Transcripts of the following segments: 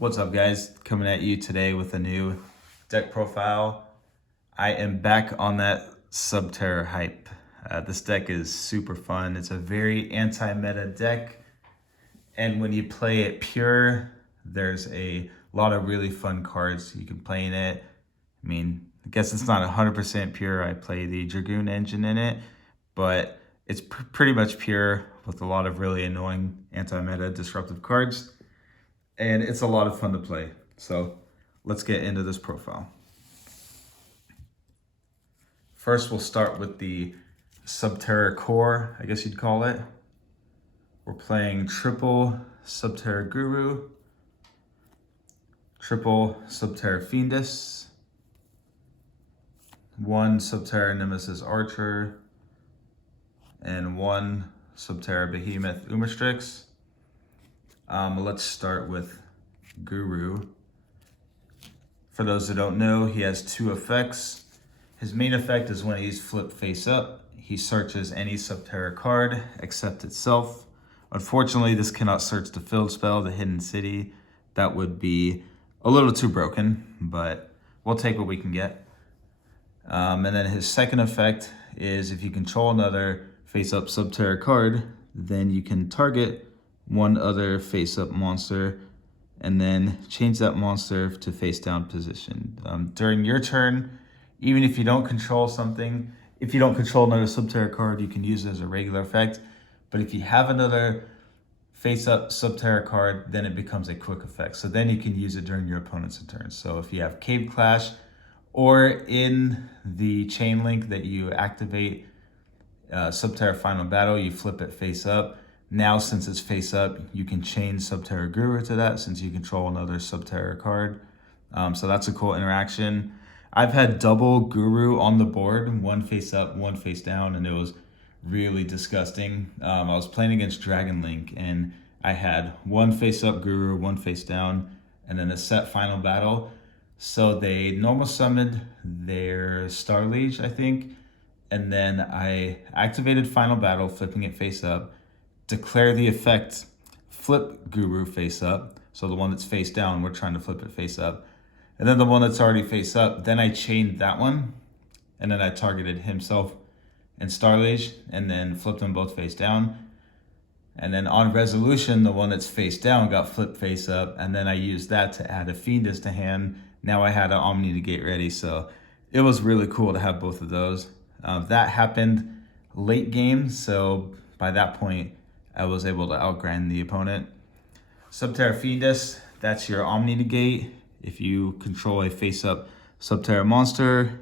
What's up, guys? Coming at you today with a new deck profile. I am back on that Subterror hype. This deck is super fun. It's a very anti-meta deck, and when you play it pure, there's a lot of really fun cards you can play in it. I guess it's not 100% pure. I play the Dragoon engine in it, but it's pretty much pure with a lot of really annoying anti-meta disruptive cards. And it's a lot of fun to play. So let's get into this profile. First, we'll start with the Subterror core, I guess you'd call it. We're playing triple Subterror Guru, triple Subterror Fiendus, one Subterror Nemesis Archer, and one Subterror Behemoth Umastrix. Let's start with Guru. For those who don't know, he has two effects. His main effect is when he's flipped face up, he searches any Subterror card except itself. Unfortunately, this cannot search the field spell, the Hidden City. That would be a little too broken, but we'll take what we can get. And then his second effect is if you control another face-up Subterror card, then you can target one other face-up monster and then change that monster to face-down position. During your turn, even if you don't control something, if you don't control another Subterror card, you can use it as a regular effect. But if you have another face-up Subterror card, then it becomes a quick effect. So then you can use it during your opponent's turn. So if you have Cave Clash, or in the chain link that you activate Subterror Final Battle, you flip it face up. Now, since it's face up, you can chain Subterror Guru to that since you control another Subterror card. So that's a cool interaction. I've had double Guru on the board, one face up, one face down, and it was really disgusting. I was playing against Dragon Link, and I had one face up Guru, one face down, and then a set Final Battle. So they normal summoned their Star Liege, I think, and then I activated Final Battle, flipping it face up, declare the effect, flip Guru face up. So the one that's face down, we're trying to flip it face up. And then the one that's already face up, then I chained that one. And then I targeted himself and Star Liege and then flipped them both face down. And then on resolution, the one that's face down got flipped face up. And then I used that to add a Fiendus to hand. Now I had an Omni Negate ready. So it was really cool to have both of those. That happened late game. So by that point, I was able to outgrind the opponent. Subterror Fiendus, that's your Omni Negate. If you control a face-up Subterror monster,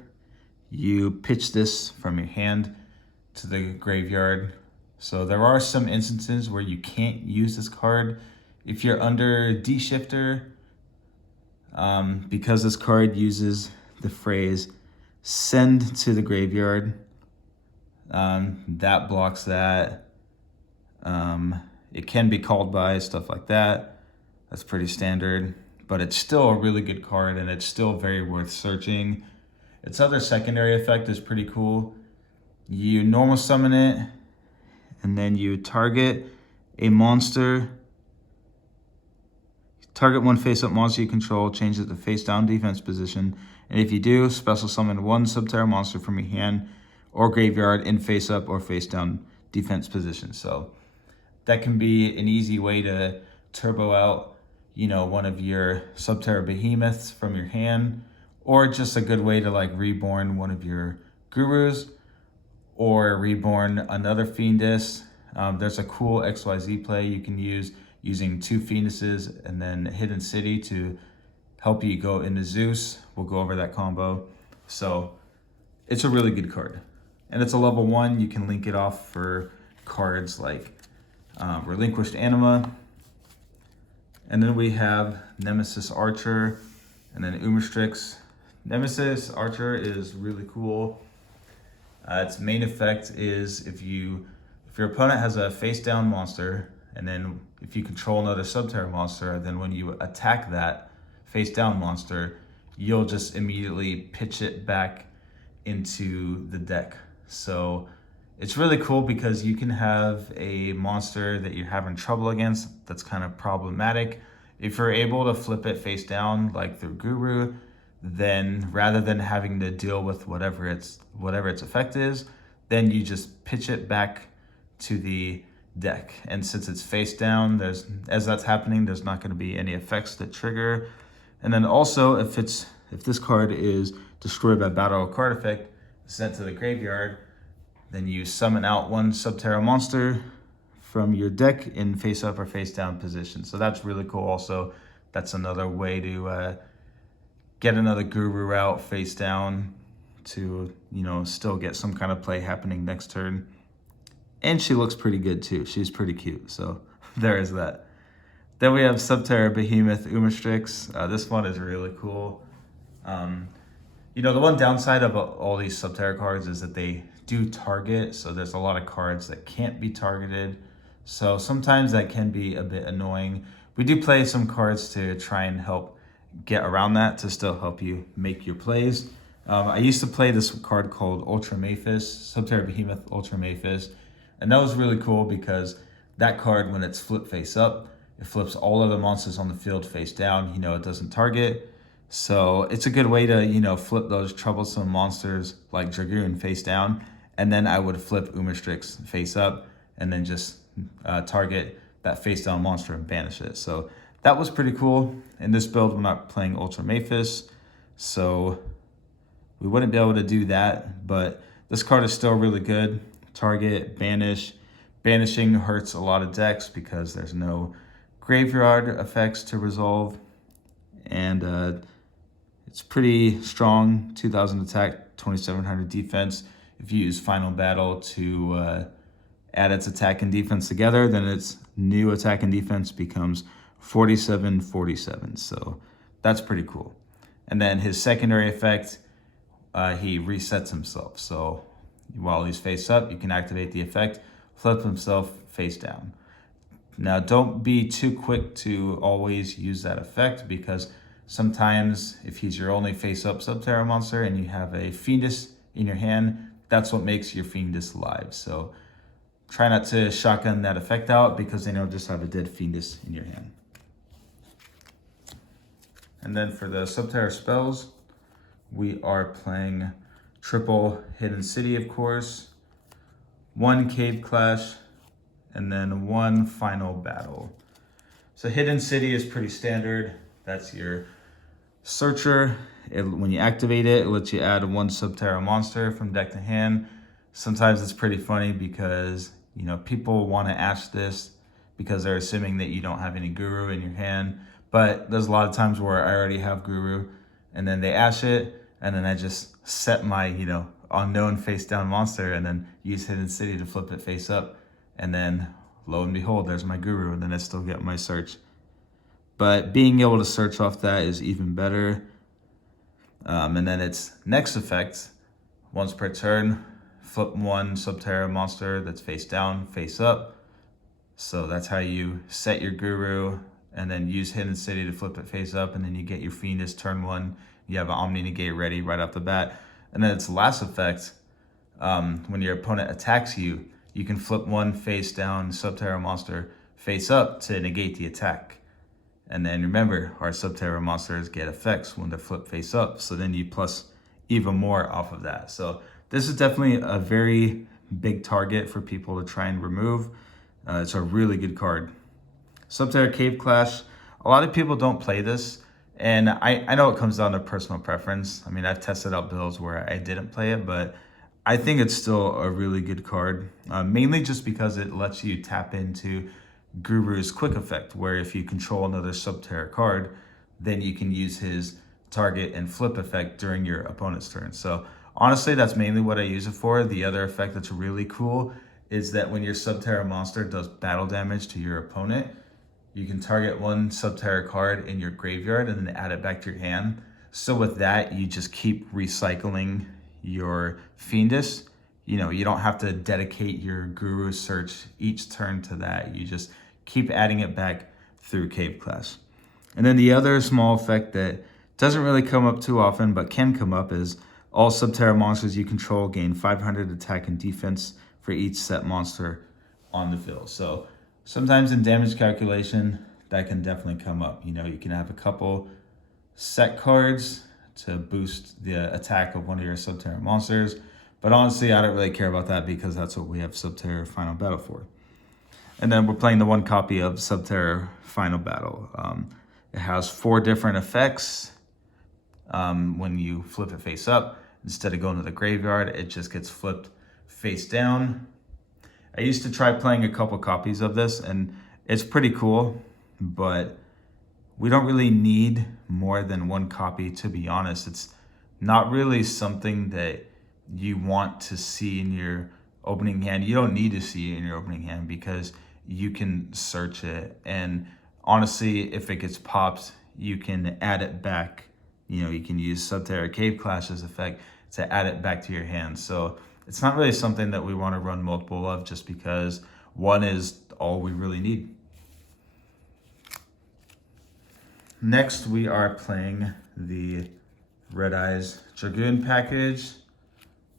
you pitch this from your hand to the graveyard. So there are some instances where you can't use this card. If you're under D-Shifter, because this card uses the phrase send to the graveyard, that blocks that. It can be called by, stuff like that. That's pretty standard, but it's still a really good card and it's still very worth searching. Its other secondary effect is pretty cool. You normal summon it and then you target a monster. Target one face-up monster you control, change it to face-down defense position. And if you do, special summon one Subterror monster from your hand or graveyard in face-up or face-down defense position. So that can be an easy way to turbo out, one of your Subterror Behemoths from your hand, or just a good way to reborn one of your Gurus or reborn another Fiendus. There's a cool XYZ play you can use using two Fienduses and then Hidden City to help you go into Zeus. We'll go over that combo. So it's a really good card. And it's a level 1. You can link it off for cards like Relinquished Anima. And then we have Nemesis Archer and then Umastrix. Nemesis Archer is really cool. Its main effect is if your opponent has a face down monster, and then if you control another Subterror monster, then when you attack that face down monster, you'll just immediately pitch it back into the deck. So it's really cool because you can have a monster that you're having trouble against that's kind of problematic, If you're able to flip it face down like through Guru, then rather than having to deal with whatever its effect is, then you just pitch it back to the deck. And since it's face down, as that's happening, there's not going to be any effects that trigger. And then also, if this card is destroyed by battle or card effect, sent to the graveyard, then you summon out one Subterror monster from your deck in face up or face down position. So that's really cool. Also, that's another way to get another Guru out face down to, still get some kind of play happening next turn. And she looks pretty good too. She's pretty cute. So there is that. Then we have Subterror Behemoth Umastrix. This one is really cool. The one downside of all these Subterror cards is that they do target. So there's a lot of cards that can't be targeted. So sometimes that can be a bit annoying. We do play some cards to try and help get around that to still help you make your plays. I used to play this card called Ultra Maphis, Subterror Behemoth Ultra Maphis. And that was really cool because that card, when it's flipped face up, it flips all other monsters on the field face down. It doesn't target. So it's a good way to, flip those troublesome monsters like Dragoon face down. And then I would flip Umastrix face up and then just target that face down monster and banish it. So that was pretty cool. In this build, we're not playing Ultra Maphis, so we wouldn't be able to do that. But this card is still really good. Target, banish. Banishing hurts a lot of decks because there's no graveyard effects to resolve. And it's pretty strong. 2,000 attack, 2,700 defense. If you use Final Battle to add its attack and defense together, then its new attack and defense becomes 47-47. So that's pretty cool. And then his secondary effect, he resets himself. So while he's face up, you can activate the effect, flip himself face down. Now, don't be too quick to always use that effect because sometimes if he's your only face up Subterror monster and you have a Fiendus in your hand, that's what makes your Fiendus live. So try not to shotgun that effect out because then you'll just have a dead Fiendus in your hand. And then for the Subterror spells, we are playing triple Hidden City, of course, one Cave Clash, and then one Final Battle. So Hidden City is pretty standard. That's your searcher. When you activate it, it lets you add one Subterror monster from deck to hand. Sometimes it's pretty funny because, people want to ash this because they're assuming that you don't have any Guru in your hand. But there's a lot of times where I already have Guru and then they ash it and then I just set my, unknown face down monster and then use Hidden City to flip it face up. And then lo and behold, there's my Guru and then I still get my search. But being able to search off that is even better. And then its next effect, once per turn, flip one Subterror monster that's face down, face up. So that's how you set your Guru and then use Hidden City to flip it face up. And then you get your Fiendus turn one. You have an Omni Negate ready right off the bat. And then its last effect, when your opponent attacks you, you can flip one face down Subterror monster face up to negate the attack. And then remember, our Subterror monsters get effects when they're flipped face up. So then you plus even more off of that. So this is definitely a very big target for people to try and remove. It's a really good card. Subterror Cave Clash. A lot of people don't play this. And I know it comes down to personal preference. I mean, I've tested out builds where I didn't play it, but I think it's still a really good card. Mainly just because it lets you tap into Guru's quick effect, where if you control another Subterror card, then you can use his target and flip effect during your opponent's turn. So honestly, that's mainly what I use it for. The other effect that's really cool is that when your Subterror monster does battle damage to your opponent, you can target one Subterror card in your graveyard and then add it back to your hand. So with that, you just keep recycling your Fiendus. You don't have to dedicate your Guru search each turn to that. You just keep adding it back through Cave Clash. And then the other small effect that doesn't really come up too often, but can come up, is all Subterror monsters you control gain 500 attack and defense for each set monster on the field. So sometimes in damage calculation, that can definitely come up. You know, you can have a couple set cards to boost the attack of one of your Subterror monsters. But honestly, I don't really care about that because that's what we have Subterror Final Battle for. And then we're playing the one copy of Subterror Final Battle. It has 4 different effects. When you flip it face up, instead of going to the graveyard, it just gets flipped face down. I used to try playing a couple copies of this, and it's pretty cool, but we don't really need more than one copy, to be honest. It's not really something that you want to see in your opening hand. You don't need to see it in your opening hand because you can search it. And honestly, if it gets popped, you can add it back. You know, you can use Subterror Cave Clash's effect to add it back to your hand. So it's not really something that we want to run multiple of just because one is all we really need. Next, we are playing the Red Eyes Dragoon package.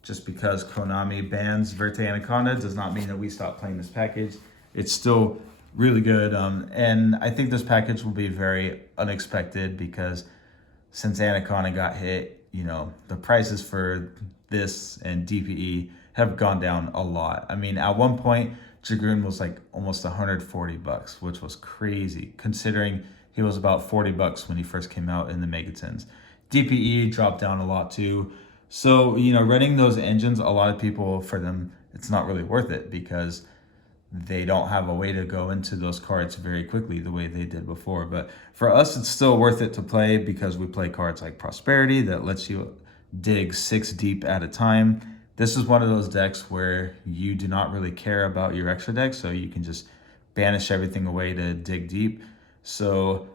Just because Konami bans Verte Anaconda does not mean that we stop playing this package. It's still really good. And I think this package will be very unexpected because since Anaconda got hit, you know, the prices for this and DPE have gone down a lot. I mean, at one point, Dragoon was like almost $140, which was crazy considering he was about $40 when he first came out in the Megatons. DPE dropped down a lot too. So, you know, running those engines, a lot of people, for them, it's not really worth it because they don't have a way to go into those cards very quickly the way they did before. But for us, it's still worth it to play because we play cards like Prosperity that lets you dig 6 deep at a time. This is one of those decks where you do not really care about your extra deck, so you can just banish everything away to dig deep. So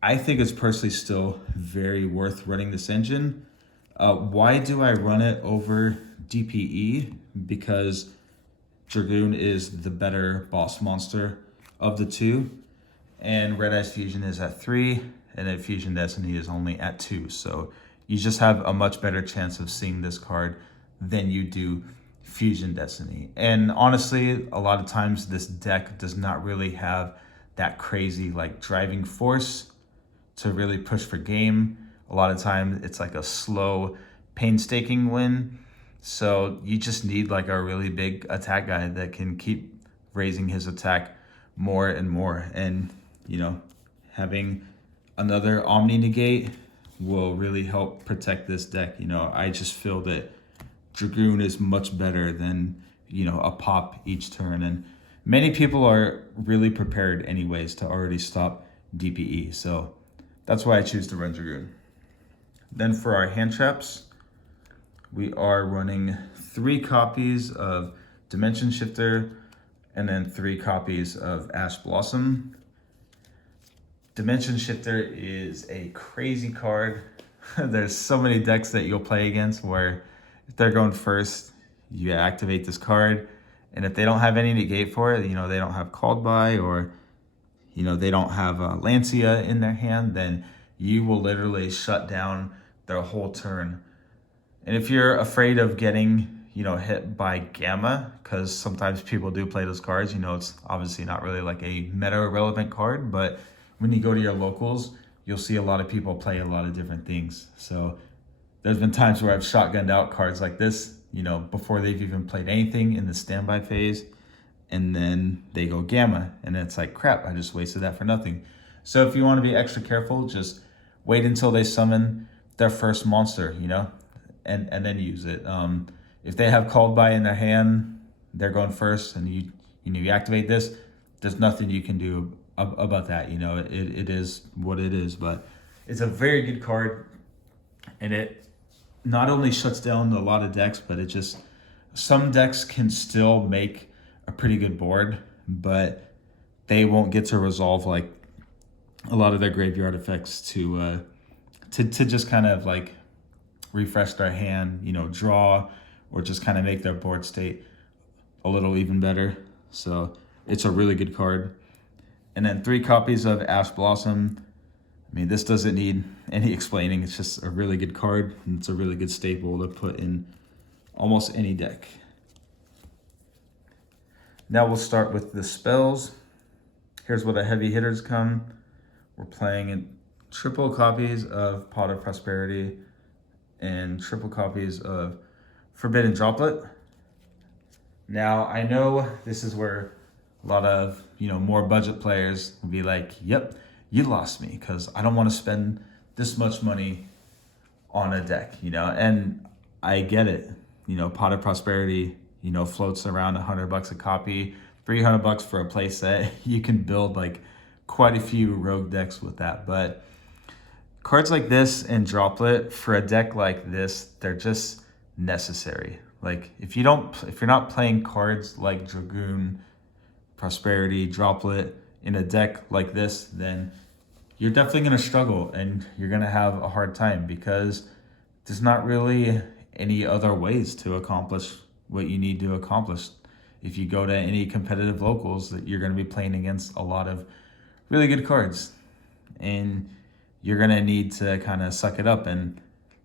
I think it's personally still very worth running this engine. Why do I run it over DPE? Because Dragoon is the better boss monster of the two, and Red Eyes Fusion is at 3, and then Fusion Destiny is only at 2. So you just have a much better chance of seeing this card than you do Fusion Destiny. And honestly, a lot of times this deck does not really have that crazy like driving force to really push for game. A lot of times it's like a slow, painstaking win. So you just need like a really big attack guy that can keep raising his attack more and more. And, you know, having another Omni Negate will really help protect this deck. You know, I just feel that Dragoon is much better than, you know, a pop each turn. And many people are really prepared anyways to already stop DPE. So that's why I choose to run Dragoon. Then for our hand traps, we are running 3 copies of Dimension Shifter and then 3 copies of Ash Blossom. Dimension Shifter is a crazy card. There's so many decks that you'll play against where if they're going first, you activate this card. And if they don't have any negate for it, you know, they don't have Called By or, you know, they don't have Lancia in their hand, then you will literally shut down their whole turn. And if you're afraid of getting, you know, hit by Gamma, because sometimes people do play those cards, you know, it's obviously not really like a meta relevant card, but when you go to your locals, you'll see a lot of people play a lot of different things. So there's been times where I've shotgunned out cards like this, you know, before they've even played anything in the standby phase, and then they go Gamma, and it's like, crap, I just wasted that for nothing. So if you want to be extra careful, just wait until they summon their first monster, you know, and then use it. If they have Called By in their hand, they're going first, and you activate this, there's nothing you can do about that. You know, it is what it is, but it's a very good card, and it not only shuts down a lot of decks, but it just, some decks can still make a pretty good board, but they won't get to resolve like a lot of their graveyard effects to just kind of like refresh their hand, you know, draw, or just kind of make their board state a little even better. So it's a really good card. And then 3 copies of Ash Blossom. I mean, this doesn't need any explaining. It's just a really good card, and it's a really good staple to put in almost any deck. Now we'll start with the spells. Here's where the heavy hitters come. We're playing in triple copies of Pot of Prosperity and triple copies of Forbidden Droplet. Now, I know this is where a lot of, more budget players will be like, yep, you lost me because I don't want to spend this much money on a deck, and I get it. Pot of Prosperity, floats around $100 a copy, $300 for a play set. You can build like quite a few rogue decks with that, but cards like this and Droplet for a deck like this, they're just necessary. Like if you're not playing cards like Dragoon, Prosperity, Droplet in a deck like this, then you're definitely going to struggle and you're going to have a hard time because there's not really any other ways to accomplish what you need to accomplish. If you go to any competitive locals, that you're going to be playing against a lot of really good cards, and you're going to need to kind of suck it up and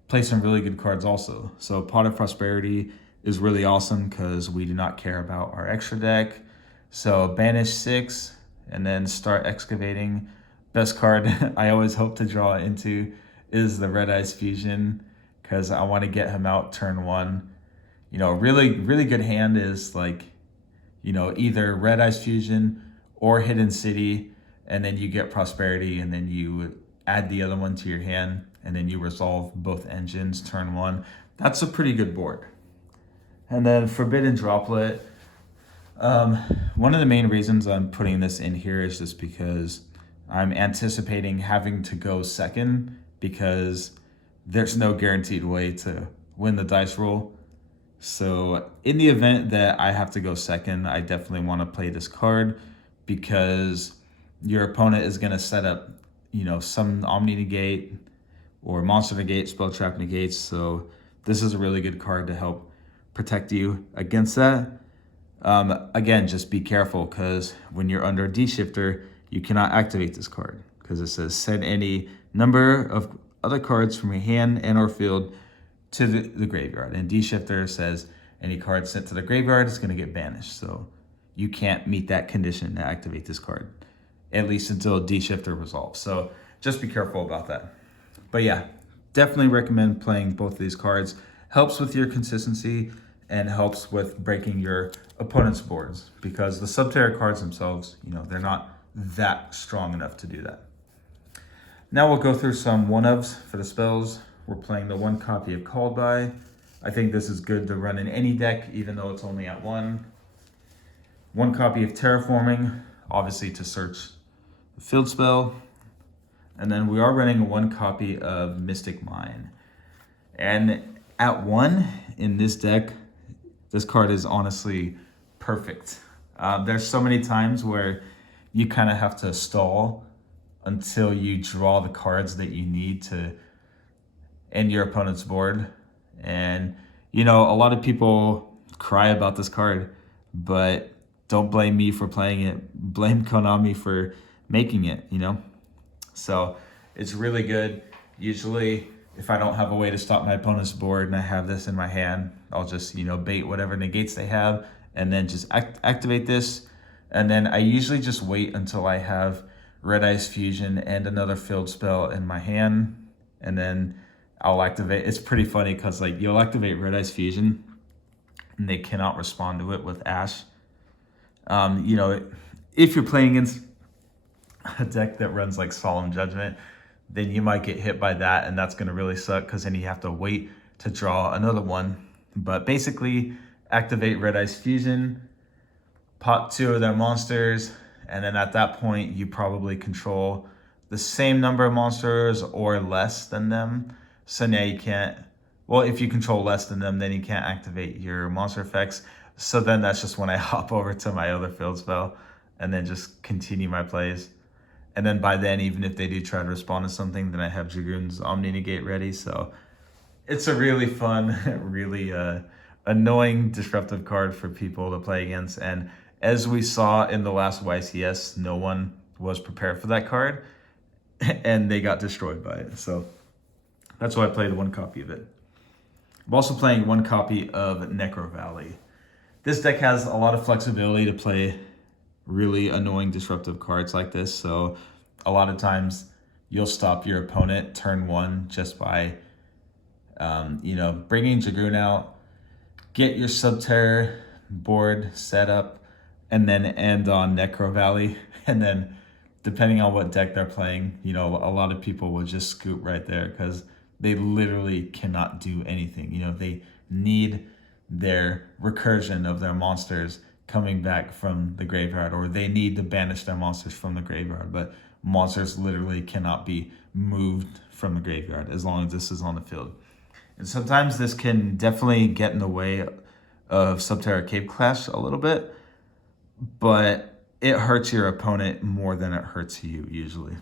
play some really good cards also. So Pot of Prosperity is really awesome because we do not care about our extra deck. So banish 6 and then start excavating. Best card I always hope to draw into is the Red Eyes Fusion because I want to get him out turn 1. Really, really good hand is like, either Red Eyes Fusion or Hidden City, and then you get Prosperity, and then you add the other one to your hand, and then you resolve both engines turn 1. That's a pretty good board. And then Forbidden Droplet. One of the main reasons I'm putting this in here is just because I'm anticipating having to go second because there's no guaranteed way to win the dice roll. So in the event that I have to go second, I definitely want to play this card because your opponent is going to set up, some Omni Negate or Monster Negate, Spell Trap Negates. So this is a really good card to help protect you against that. Again, just be careful because when you're under D-Shifter, you cannot activate this card because it says send any number of other cards from your hand and or field to the graveyard. And D-Shifter says any card sent to the graveyard is going to get banished. So you can't meet that condition to activate this card, at least until D-Shifter resolves. So just be careful about that. But yeah, definitely recommend playing both of these cards. Helps with your consistency and helps with breaking your opponent's boards because the Subterror cards themselves, they're not that strong enough to do that. Now we'll go through some one-ofs for the spells. We're playing the 1 copy of Called By. I think this is good to run in any deck, even though it's only at 1. 1 copy of Terraforming, obviously to search the field spell. And then we are running 1 copy of Mystic Mine. And at 1 in this deck, this card is honestly perfect. There's so many times where you kind of have to stall until you draw the cards that you need to end your opponent's board. And, a lot of people cry about this card, but don't blame me for playing it. Blame Konami for making it, So it's really good. Usually, if I don't have a way to stop my opponent's board and I have this in my hand, I'll just, bait whatever negates they have and then just activate this. And then I usually just wait until I have Red Eyes Fusion and another field spell in my hand. And then I'll activate. It's pretty funny because you'll activate Red Eyes Fusion and they cannot respond to it with Ash. If you're playing against a deck that runs like Solemn Judgment, then you might get hit by that, and that's going to really suck because then you have to wait to draw another one. But basically, activate Red Eyes Fusion, pot 2 of their monsters, and then at that point, you probably control the same number of monsters or less than them. So now you can't, well, if you control less than them, then you can't activate your monster effects. So then that's just when I hop over to my other field spell and then just continue my plays. And then by then, even if they do try to respond to something, then I have Dragoon's Omni Negate ready. So it's a really fun, really annoying, disruptive card for people to play against. And as we saw in the last YCS, no one was prepared for that card, and they got destroyed by it. So that's why I played 1 copy of it. I'm also playing 1 copy of Necro Valley. This deck has a lot of flexibility to play really annoying disruptive cards like this. So a lot of times you'll stop your opponent turn one just by, bringing Dragoon out, get your Subterror board set up, and then end on Necro Valley. And then depending on what deck they're playing, a lot of people will just scoop right there because they literally cannot do anything. They need their recursion of their monsters coming back from the graveyard, or they need to banish their monsters from the graveyard. But monsters literally cannot be moved from the graveyard as long as this is on the field. And sometimes this can definitely get in the way of Subterror Cape Clash a little bit, but it hurts your opponent more than it hurts you usually.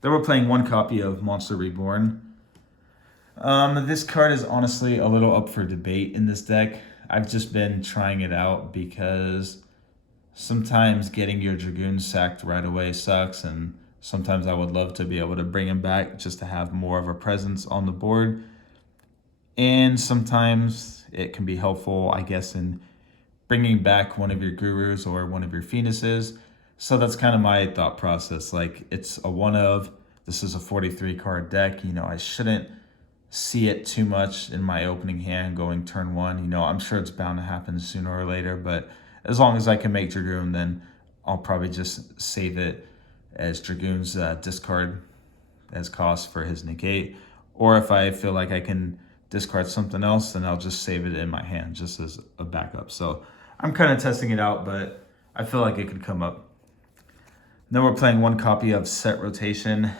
Then we're playing one copy of Monster Reborn. This card is honestly a little up for debate in this deck. I've just been trying it out because sometimes getting your Dragoon sacked right away sucks, and sometimes I would love to be able to bring him back just to have more of a presence on the board. And sometimes it can be helpful, I guess, in bringing back one of your Gurus or one of your Phoenixes. So that's kind of my thought process. Like, it's a one of, this is a 43 card deck. I shouldn't see it too much in my opening hand going turn one. I'm sure it's bound to happen sooner or later, but as long as I can make Dragoon, then I'll probably just save it as Dragoon's discard as cost for his negate. Or if I feel like I can discard something else, then I'll just save it in my hand just as a backup. So I'm kind of testing it out, but I feel like it could come up. Then we're playing one copy of Set Rotation.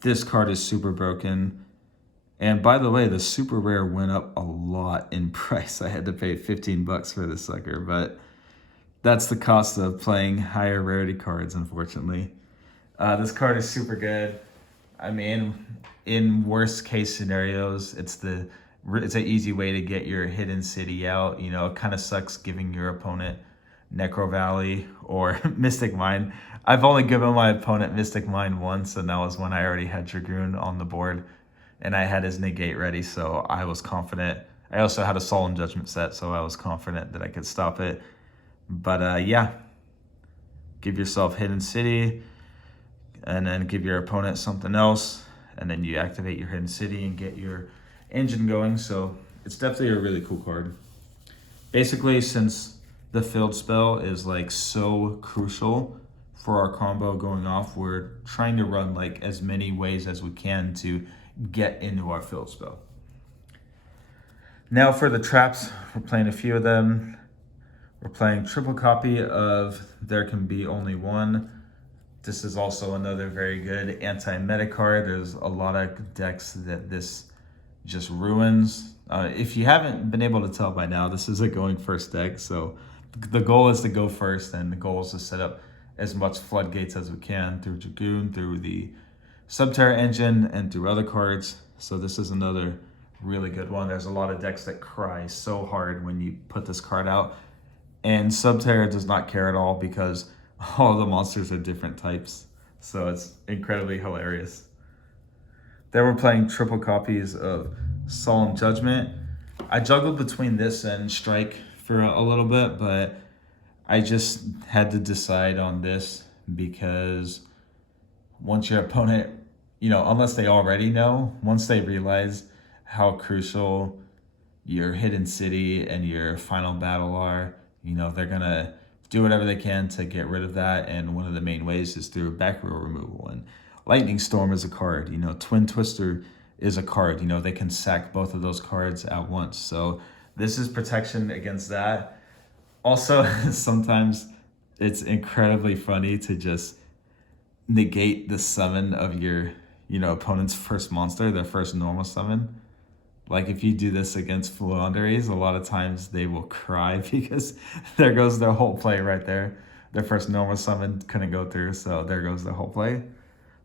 This card is super broken. And by the way, the super rare went up a lot in price. I had to pay $15 for this sucker, but that's the cost of playing higher rarity cards, unfortunately. This card is super good. I mean, in worst case scenarios, it's an easy way to get your hidden city out. It kind of sucks giving your opponent Necro Valley or Mystic Mine. I've only given my opponent Mystic Mine once, and that was when I already had Dragoon on the board and I had his negate ready, so I was confident. I also had a Solemn Judgment set, so I was confident that I could stop it. But yeah, give yourself Hidden City, and then give your opponent something else, and then you activate your Hidden City and get your engine going. So it's definitely a really cool card. Basically, since the field spell is like so crucial for our combo going off, we're trying to run like as many ways as we can to get into our field spell. Now for the traps, we're playing a few of them. We're playing triple copy of There Can Be Only One. This is also another very good anti-meta card. There's a lot of decks that this just ruins. If you haven't been able to tell by now, this is a going first deck. So the goal is to go first, and the goal is to set up as much floodgates as we can through Dragoon, through the Subterror engine, and through other cards. So this is another really good one. There's a lot of decks that cry so hard when you put this card out. And Subterror does not care at all because all the monsters are different types. So it's incredibly hilarious. Then we're playing triple copies of Solemn Judgment. I juggled between this and Strike for a little bit, but I just had to decide on this because once your opponent, unless they already know, once they realize how crucial your Hidden City and your Final Battle are, they're going to do whatever they can to get rid of that. And one of the main ways is through back row removal. And Lightning Storm is a card, Twin Twister is a card, they can sack both of those cards at once. So this is protection against that. Also, sometimes it's incredibly funny to just negate the summon of your, opponent's first monster, their first normal summon. Like if you do this against Fluanderes, a lot of times they will cry because there goes their whole play right there. Their first normal summon couldn't go through, so there goes their whole play.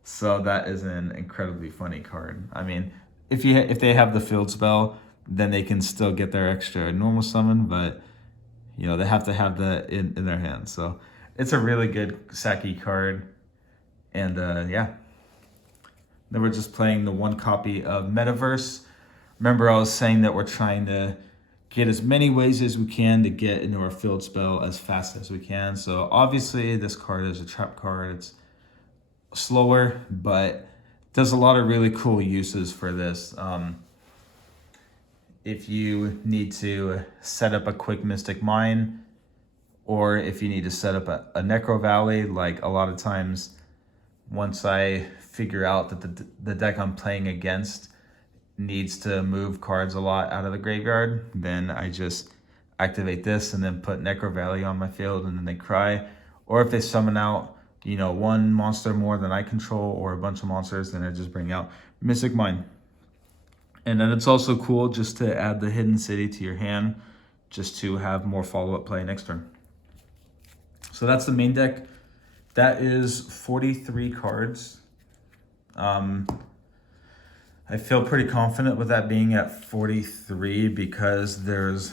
So that is an incredibly funny card. I mean, if they have the field spell, then they can still get their extra normal summon, but they have to have that in their hands. So it's a really good Saki card. And yeah. Then we're just playing the one copy of Metaverse. Remember I was saying that we're trying to get as many ways as we can to get into our field spell as fast as we can. So obviously this card is a trap card. It's slower, but does a lot of really cool uses for this. If you need to set up a quick Mystic Mine, or if you need to set up a Necro Valley, like a lot of times once I figure out that the deck I'm playing against needs to move cards a lot out of the graveyard, then I just activate this and then put Necro Valley on my field and then they cry. Or if they summon out, you know, one monster more than I control or a bunch of monsters, then I just bring out Mystic Mine. And then it's also cool just to add the Hidden City to your hand, just to have more follow-up play next turn. So that's the main deck. That is 43 cards. I feel pretty confident with that being at 43 because there's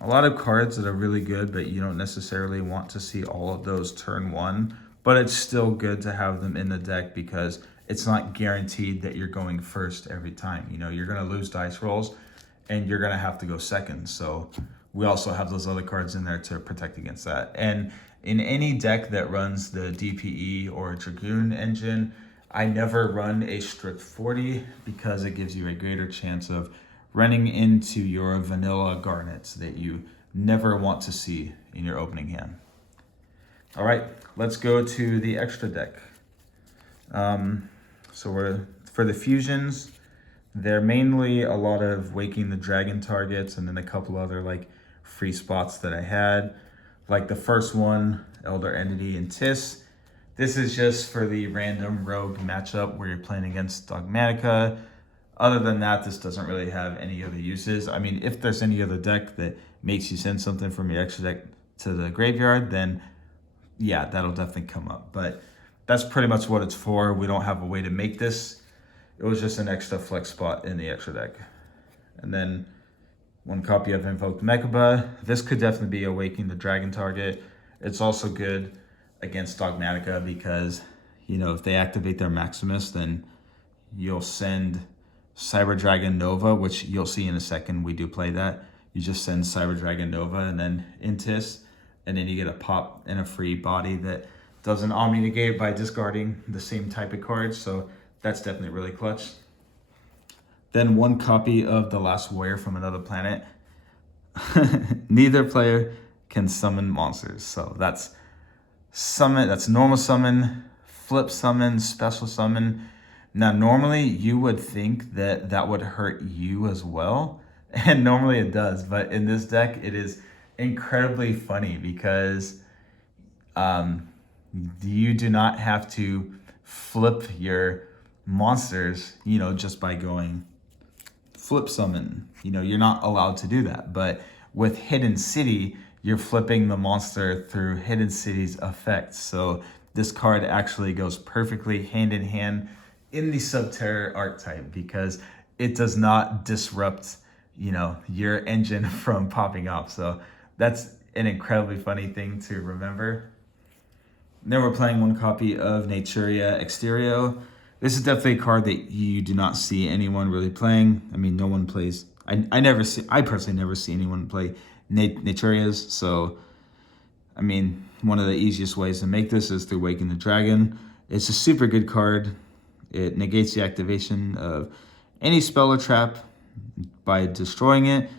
a lot of cards that are really good, but you don't necessarily want to see all of those turn one. But it's still good to have them in the deck because it's not guaranteed that you're going first every time. You know, you're going to lose dice rolls and you're going to have to go second. So we also have those other cards in there to protect against that. And in any deck that runs the DPE or Dragoon engine, I never run a strict 40 because it gives you a greater chance of running into your vanilla garnets that you never want to see in your opening hand. All right, let's go to the extra deck. So for the fusions, they're mainly a lot of Waking the Dragon targets and then a couple other like free spots that I had. Like the first one, Elder Entity and Tis. This is just for the random rogue matchup where you're playing against Dogmatica. Other than that, this doesn't really have any other uses. I mean, if there's any other deck that makes you send something from your extra deck to the graveyard, then yeah, that'll definitely come up. But that's pretty much what it's for. We don't have a way to make this. It was just an extra flex spot in the extra deck. And then one copy of Invoked Mechaba. This could definitely be Awakening the Dragon target. It's also good against Dogmatica because, you know, if they activate their Maximus, then you'll send Cyber Dragon Nova, which you'll see in a second. We do play that. You just send Cyber Dragon Nova and then Intis, and then you get a pop and a free body that doesn't omni-negate by discarding the same type of cards. So that's definitely really clutch. Then one copy of The Last Warrior from Another Planet. Neither player can summon monsters. So that's summon, that's normal summon, flip summon, special summon. Now, normally you would think that that would hurt you as well. And normally it does. But in this deck, it is incredibly funny because you do not have to flip your monsters, you know, just by going flip summon. You know, you're not allowed to do that. But with Hidden City, you're flipping the monster through Hidden City's effects. So this card actually goes perfectly hand in hand in the Subterror archetype because it does not disrupt, you know, your engine from popping off. So that's an incredibly funny thing to remember. Then we're playing one copy of Naturia Exterio. This is definitely a card that you do not see anyone really playing. I mean, no one plays. I personally never see anyone play Naturias. So, I mean, one of the easiest ways to make this is through Waking the Dragon. It's a super good card. It negates the activation of any spell or trap by destroying it.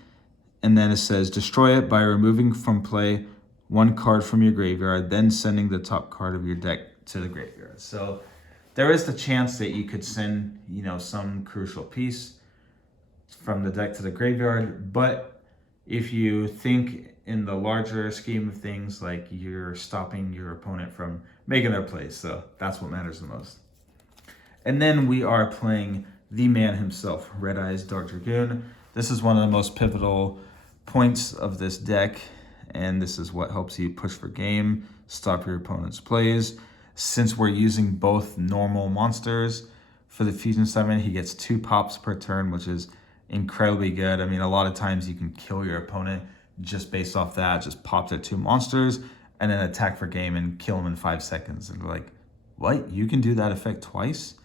And then it says, destroy it by removing from play one card from your graveyard, then sending the top card of your deck to the graveyard. So there is the chance that you could send, you know, some crucial piece from the deck to the graveyard. But if you think in the larger scheme of things, like you're stopping your opponent from making their plays. So that's what matters the most. And then we are playing the man himself, Red Eyes Dark Dragoon. This is one of the most pivotal points of this deck, and this is what helps you push for game, stop your opponent's plays. Since we're using both normal monsters for the Fusion Summon, he gets 2 pops per turn, which is incredibly good. I mean, a lot of times you can kill your opponent just based off that, just pop their 2 monsters, and then attack for game and kill them in 5 seconds. And they're like, what? You can do that effect twice?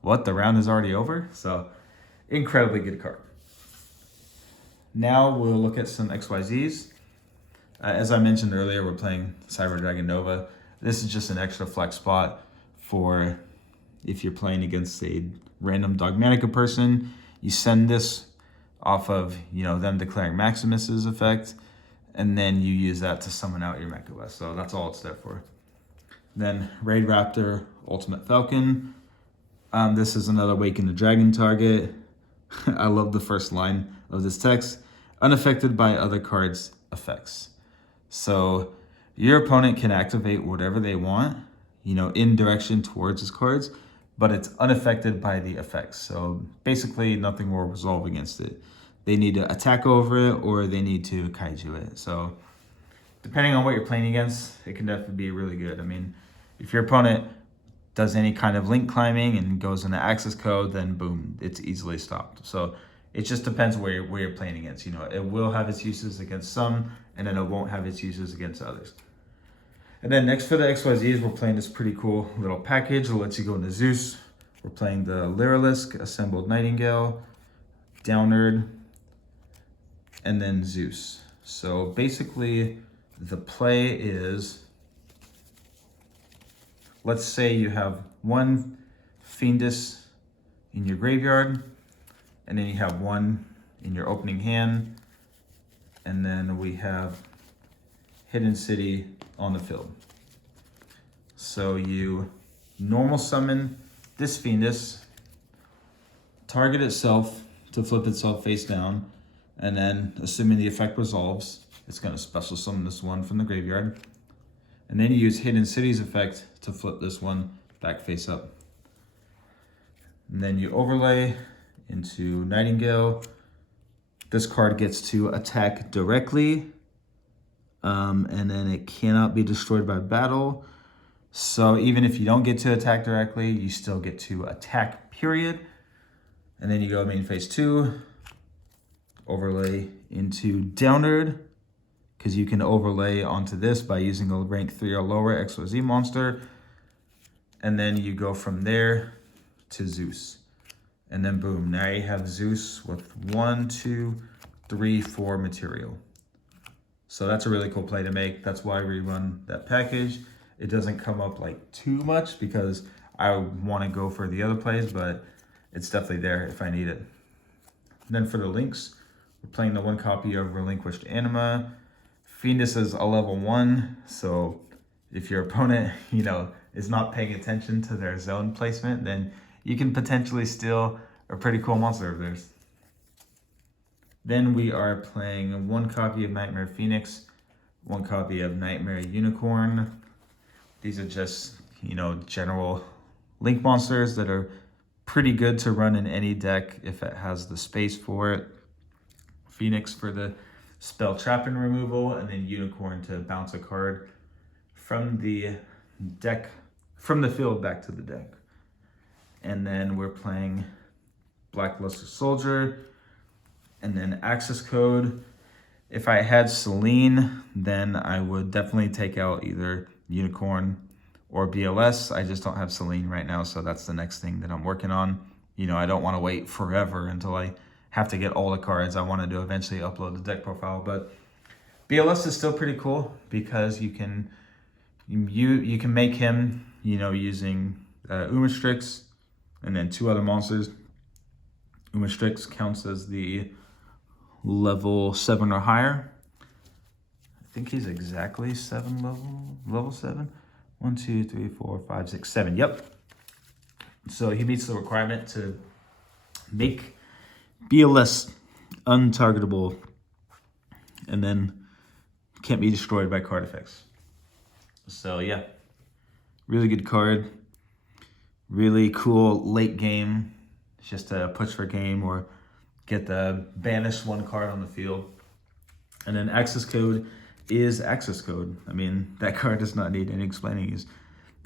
What? The round is already over? So, incredibly good card. Now we'll look at some XYZs. As I mentioned earlier, we're playing Cyber Dragon Nova. This is just an extra flex spot for if you're playing against a random Dogmatica person. You send this off of, them declaring Maximus's effect, and then you use that to summon out your Mechalith. So that's all it's there for. Then Raid Raptor, Ultimate Falcon. This is another Waken the Dragon target. I love the first line of this text. Unaffected by other cards' effects. So your opponent can activate whatever they want, in direction towards his cards, but it's unaffected by the effects. So basically nothing will resolve against it. They need to attack over it or they need to kaiju it. So depending on what you're playing against, it can definitely be really good. I mean, if your opponent does any kind of link climbing and goes into access code, then boom, it's easily stopped. So it just depends where you're playing against. It will have its uses against some, and then it won't have its uses against others. And then next for the XYZs, we're playing this pretty cool little package that lets you go into Zeus. We're playing the Lyrilisk, Assembled Nightingale, Downerd, and then Zeus. So basically, the play is, let's say you have one Fiendus in your graveyard, and then you have one in your opening hand, and then we have Hidden City on the field. So you normal summon this Fiendus, target itself to flip itself face down, and then assuming the effect resolves, it's going to special summon this one from the graveyard. And then you use Hidden City's effect to flip this one back face up. And then you overlay into Nightingale. This card gets to attack directly, and then it cannot be destroyed by battle. So even if you don't get to attack directly, you still get to attack, period. And then you go main phase 2, overlay into Downerd, because you can overlay onto this by using a rank 3 or lower XYZ monster. And then you go from there to Zeus. And then boom, now you have Zeus with 1, 2, 3, 4 material. So that's a really cool play to make. That's why we run that package. It doesn't come up like too much because I want to go for the other plays, but it's definitely there if I need it. Then for the links, we're playing the 1 copy of Relinquished Anima. Fiendus is a level 1, so if your opponent, is not paying attention to their zone placement, then you can potentially steal a pretty cool monster of theirs. Then we are playing 1 copy of Nightmare Phoenix, 1 copy of Nightmare Unicorn. These are just, general link monsters that are pretty good to run in any deck if it has the space for it. Phoenix for the spell trap and removal, and then Unicorn to bounce a card from the deck, from the field back to the deck. And then we're playing Blackluster Soldier, and then Access Code. If I had Selene, then I would definitely take out either Unicorn or BLS. I just don't have Selene right now, so that's the next thing that I'm working on. I don't want to wait forever until I have to get all the cards. I wanted to eventually upload the deck profile, but BLS is still pretty cool because you can make him, using Umastrix and then 2 other monsters. Umastrix counts as the level 7 or higher. I think he's exactly 7 level 7. 1, 2, 3, 4, 5, 6, 7. Yep. So he meets the requirement to make BLS untargetable and then can't be destroyed by card effects. So yeah, really good card. Really cool late game, just to push for game or get the banish 1 card on the field. And then Access Code is Access Code. I mean, that card does not need any explaining. He's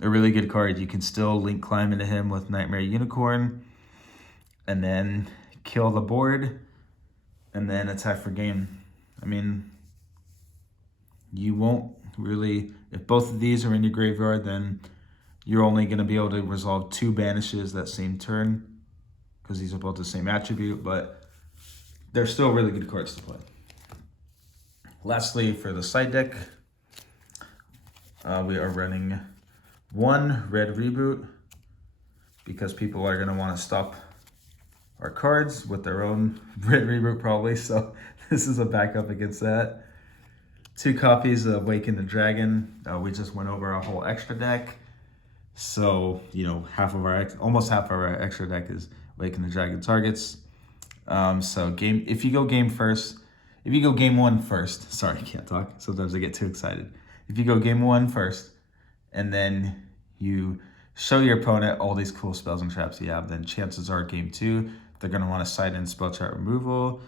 a really good card. You can still link climb into him with Nightmare Unicorn and then kill the board and then attack for game. I mean, you won't really, if both of these are in your graveyard, then you're only going to be able to resolve 2 banishes that same turn because these are both the same attribute, but they're still really good cards to play. Lastly, for the side deck, we are running 1 red reboot because people are going to want to stop our cards with their own red reboot probably, so this is a backup against that. 2 copies of Awaken the Dragon. We just went over our whole extra deck, so you know almost half of our extra deck is Awaken the Dragon targets. So if you go game 1 first, sorry, I can't talk. Sometimes I get too excited. If you go game 1 first, and then you show your opponent all these cool spells and traps you have, then chances are game 2, they're going to want to side in spell trap removal,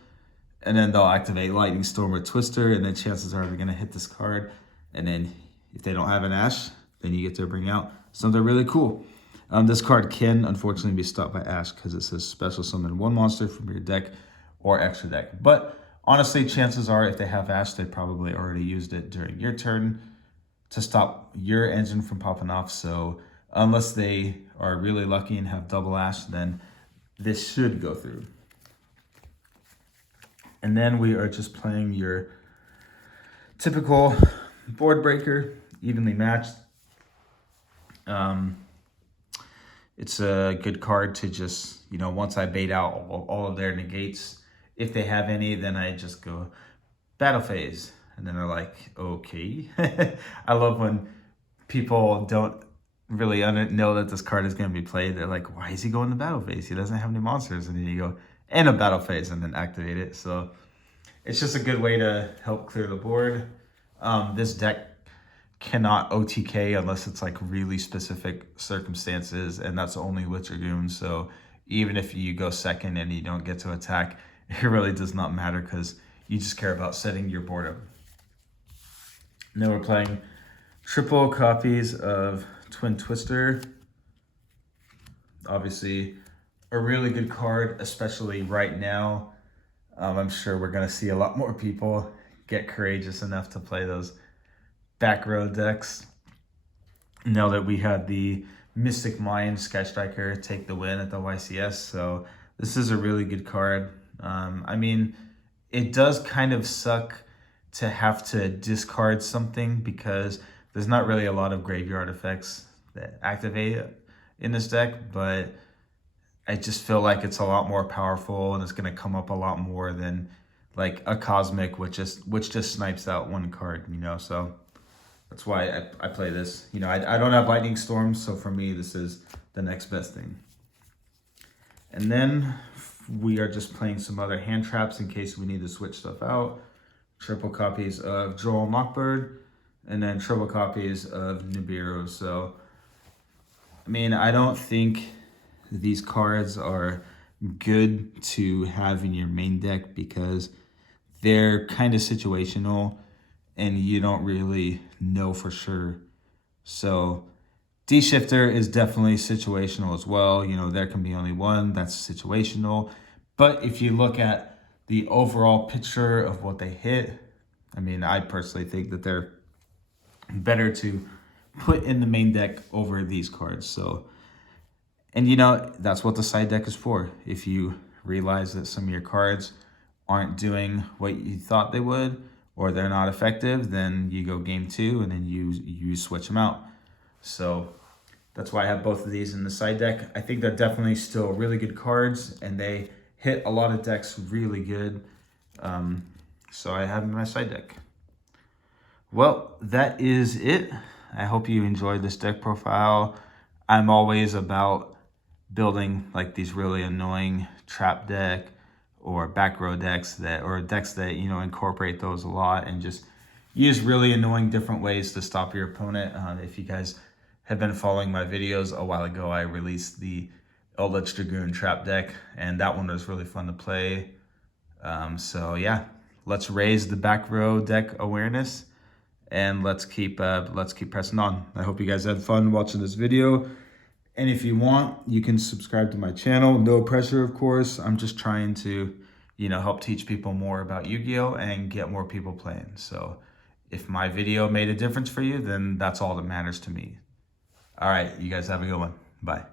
and then they'll activate Lightning Storm or Twister, and then chances are they're going to hit this card, and then if they don't have an Ash, then you get to bring out something really cool. This card can unfortunately be stopped by Ash because it says special summon 1 monster from your deck or extra deck. But honestly, chances are if they have Ash, they probably already used it during your turn to stop your engine from popping off. So unless they are really lucky and have double Ash, then this should go through. And then we are just playing your typical board breaker, evenly matched. It's a good card to just, once I bait out all of their negates, if they have any, then I just go battle phase. And then they're like, okay. I love when people don't really know that this card is going to be played. They're like, why is he going to battle phase? He doesn't have any monsters. And then you go, and a battle phase, and then activate it. So it's just a good way to help clear the board. This deck cannot OTK unless it's like really specific circumstances, and that's only with Dragoon. So even if you go second and you don't get to attack, it really does not matter because you just care about setting your board up. Now we're playing triple copies of Twin Twister. Obviously a really good card, especially right now. I'm sure we're going to see a lot more people get courageous enough to play those back row decks. Now that we had the Mystic Mind Sky Striker take the win at the YCS, so this is a really good card. I mean, it does kind of suck to have to discard something because there's not really a lot of graveyard effects that activate in this deck, but I just feel like it's a lot more powerful and it's going to come up a lot more than like a Cosmic, which just snipes out 1 card, so that's why I play this. I don't have Lightning Storm, so for me, this is the next best thing. And then we are just playing some other hand traps in case we need to switch stuff out. Triple copies of Droll Mockbird, and then triple copies of Nibiru. So, I mean, I don't think these cards are good to have in your main deck because they're kind of situational and you don't really know for sure. So D-Shifter is definitely situational as well. There can be only 1 that's situational. But if you look at the overall picture of what they hit, I mean, I personally think that they're better to put in the main deck over these cards. So, and that's what the side deck is for. If you realize that some of your cards aren't doing what you thought they would, or they're not effective, then you go game 2 and then you switch them out. So that's why I have both of these in the side deck. I think they're definitely still really good cards and they hit a lot of decks really good. So I have them in my side deck. Well, that is it. I hope you enjoyed this deck profile. I'm always about building like these really annoying trap deck or back row decks or decks that, incorporate those a lot and just use really annoying different ways to stop your opponent. If you guys have been following my videos, a while ago, I released the Eldritch Dragoon trap deck, and that one was really fun to play. So yeah, let's raise the back row deck awareness and let's keep pressing on. I hope you guys had fun watching this video. And if you want, you can subscribe to my channel. No pressure, of course. I'm just trying to, help teach people more about Yu-Gi-Oh! And get more people playing. So if my video made a difference for you, then that's all that matters to me. All right, you guys have a good one. Bye.